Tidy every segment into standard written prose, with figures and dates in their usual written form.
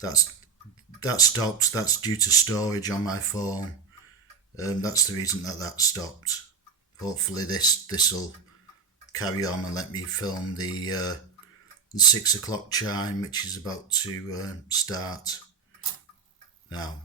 that stopped. That's due to storage on my phone. That's the reason that stopped. Hopefully this'll carry on and let me film the 6 o'clock chime, which is about to start now.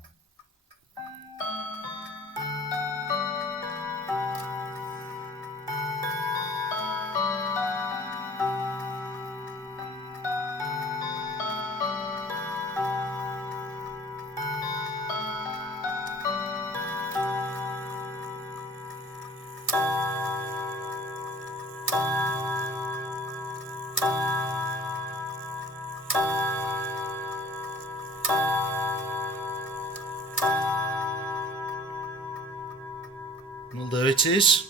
Well, there it is.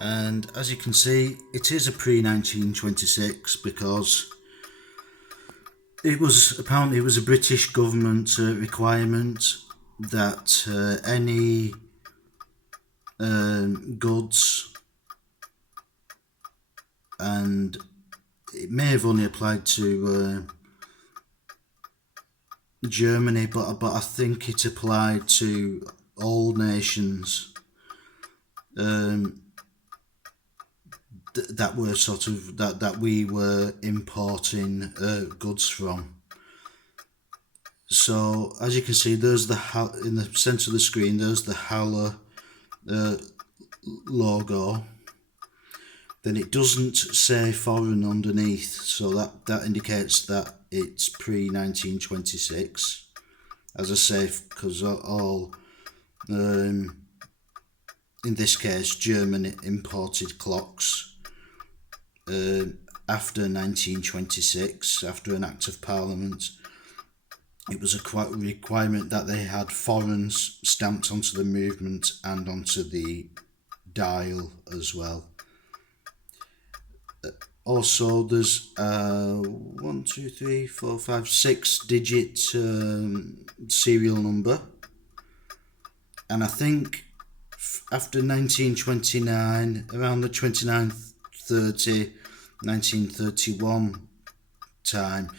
And as you can see, it is a pre-1926 because apparently it was a British government requirement that any goods, and it may have only applied to Germany, but I think it applied to all nations that were sort of that we were importing goods from. So as you can see, there's in the centre of the screen. There's the Haller logo. Then it doesn't say foreign underneath, so that indicates that it's pre-1926. As I say, because all in this case German imported clocks after 1926, after an Act of Parliament, it was a requirement that they had foreigns stamped onto the movement and onto the dial as well. Also, there's 1, 2, 3, 4, 5, 6-digit serial number, and I think after 1929, around the 2930, 1931 time,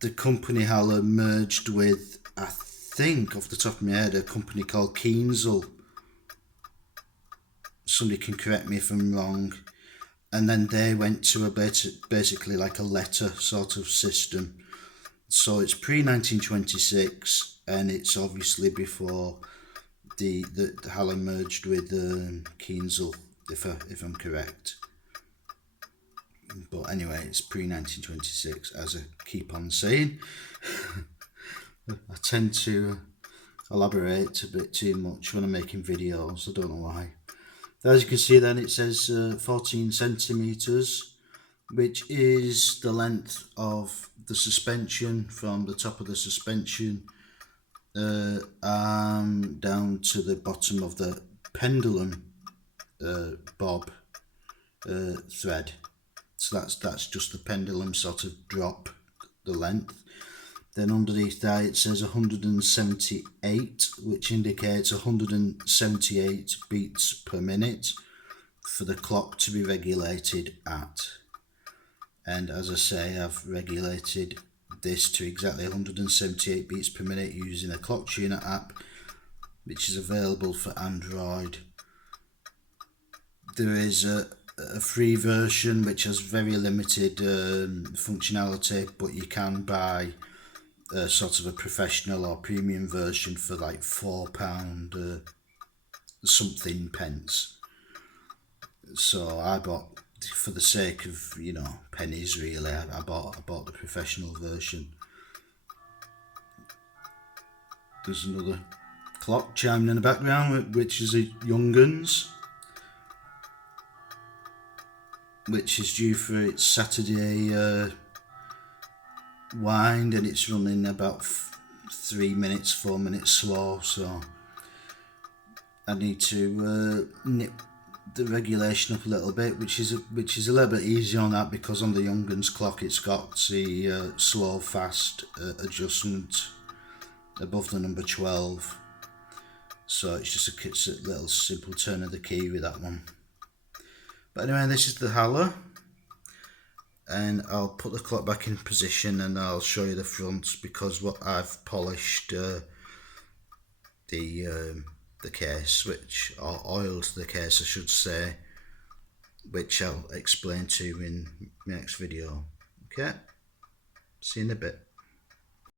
the company Haller merged with, I think off the top of my head, a company called Kienzl. Somebody can correct me if I'm wrong. And then they went to a basically like a letter sort of system. So it's pre-1926, and it's obviously before the Haller merged with Kienzl, if I'm correct. But anyway, it's pre-1926, as I keep on saying. I tend to elaborate a bit too much when I'm making videos. I don't know why. As you can see, then it says 14 centimeters, which is the length of the suspension from the top of the suspension down to the bottom of the pendulum bob thread. So that's just the pendulum sort of drop, the length. Then underneath that it says 178, which indicates 178 beats per minute for the clock to be regulated at. And as I say, I've regulated this to exactly 178 beats per minute using a clock tuner app, which is available for Android. There is a free version which has very limited functionality, but you can buy sort of a professional or premium version for like £4 something pence. So I bought, for the sake of, you know, pennies really, I bought the professional version. There's another clock chiming in the background, which is a Young'uns, which is due for its Saturday wind, and it's running about 3 minutes, 4 minutes slow, so I need to nip the regulation up a little bit, which is a little bit easier on that, because on the Young'uns clock it's got the slow fast adjustment above the number 12, so it's just a little simple turn of the key with that one. But anyway, this is the Haller, and I'll put the clock back in position and I'll show you the front, because what I've polished the case, or oiled the case I should say, which I'll explain to you in my next video. Okay, see you in a bit.